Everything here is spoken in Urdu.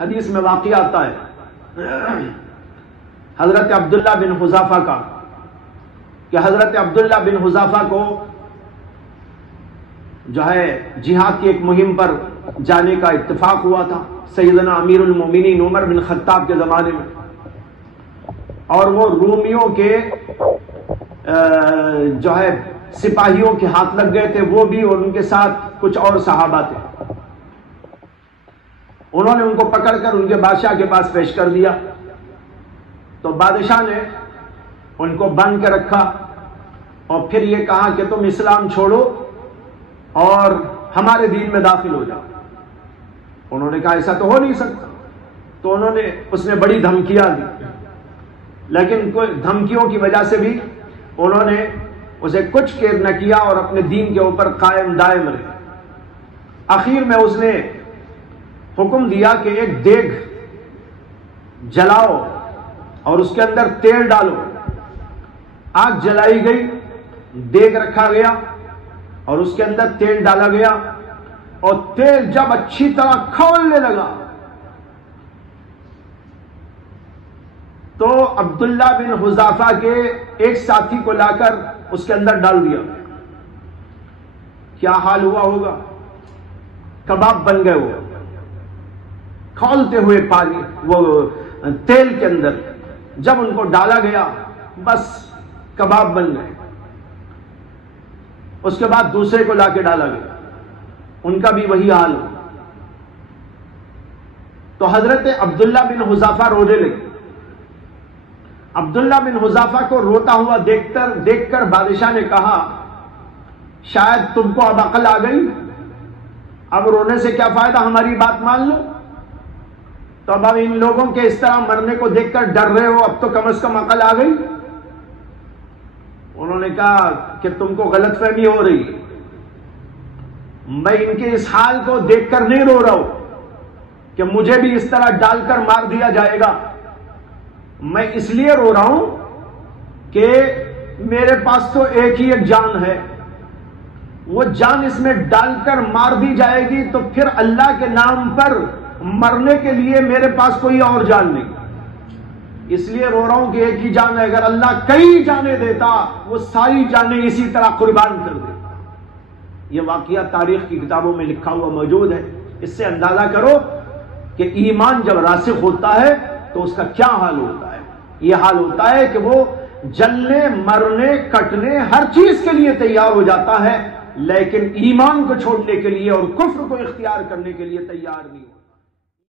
حدیث میں واقعہ آتا ہے حضرت عبداللہ بن حذافہ کا کہ حضرت عبداللہ بن حذافہ کو جو ہے جہاد کی ایک مہم پر جانے کا اتفاق ہوا تھا سیدنا امیر المومنین عمر بن خطاب کے زمانے میں، اور وہ رومیوں کے جو ہے سپاہیوں کے ہاتھ لگ گئے تھے، وہ بھی، اور ان کے ساتھ کچھ اور صحابہ تھے۔ انہوں نے ان کو پکڑ کر ان کے بادشاہ کے پاس پیش کر دیا، تو بادشاہ نے ان کو بند کر رکھا اور پھر یہ کہا کہ تم اسلام چھوڑو اور ہمارے دین میں داخل ہو جاؤ۔ انہوں نے کہا ایسا تو ہو نہیں سکتا، تو اس نے بڑی دھمکیاں دی، لیکن دھمکیوں کی وجہ سے بھی انہوں نے اسے کچھ کیر نہ کیا اور اپنے دین کے اوپر قائم دائم رہے۔ آخر میں اس نے حکم دیا کہ ایک دیگ جلاؤ اور اس کے اندر تیل ڈالو۔ آگ جلائی گئی، دیگ رکھا گیا اور اس کے اندر تیل ڈالا گیا، اور تیل جب اچھی طرح کھولنے لگا تو عبداللہ بن حذافہ کے ایک ساتھی کو لا کر اس کے اندر ڈال دیا۔ کیا حال ہوا ہوگا؟ کباب بن گئے وہ کھولتے ہوئے پانی، وہ تیل کے اندر جب ان کو ڈالا گیا بس کباب بن گئے۔ اس کے بعد دوسرے کو لا کے ڈالا گیا، ان کا بھی وہی حال ہو۔ تو حضرت عبداللہ بن حذافہ رونے لگے۔ عبداللہ بن حذافہ کو روتا ہوا دیکھ کر بادشاہ نے کہا شاید تم کو اب عقل آ گئی، اب رونے سے کیا فائدہ، ہماری بات مان لو۔ تو اب ان لوگوں کے اس طرح مرنے کو دیکھ کر ڈر رہے ہو، اب تو کم از کم عقل آ گئی۔ انہوں نے کہا کہ تم کو غلط فہمی ہو رہی ہے، میں ان کے اس حال کو دیکھ کر نہیں رو رہا ہوں کہ مجھے بھی اس طرح ڈال کر مار دیا جائے گا، میں اس لیے رو رہا ہوں کہ میرے پاس تو ایک ہی ایک جان ہے، وہ جان اس میں ڈال کر مار دی جائے گی تو پھر اللہ کے نام پر مرنے کے لیے میرے پاس کوئی اور جان نہیں، اس لیے رو رہا ہوں کہ ایک ہی جان ہے، اگر اللہ کئی جانیں دیتا وہ ساری جانیں اسی طرح قربان کر دیتا۔ یہ واقعہ تاریخ کی کتابوں میں لکھا ہوا موجود ہے۔ اس سے اندازہ کرو کہ ایمان جب راسخ ہوتا ہے تو اس کا کیا حال ہوتا ہے۔ یہ حال ہوتا ہے کہ وہ جلنے، مرنے، کٹنے، ہر چیز کے لیے تیار ہو جاتا ہے، لیکن ایمان کو چھوڑنے کے لیے اور کفر کو اختیار کرنے کے لیے تیار نہیں ہوتا۔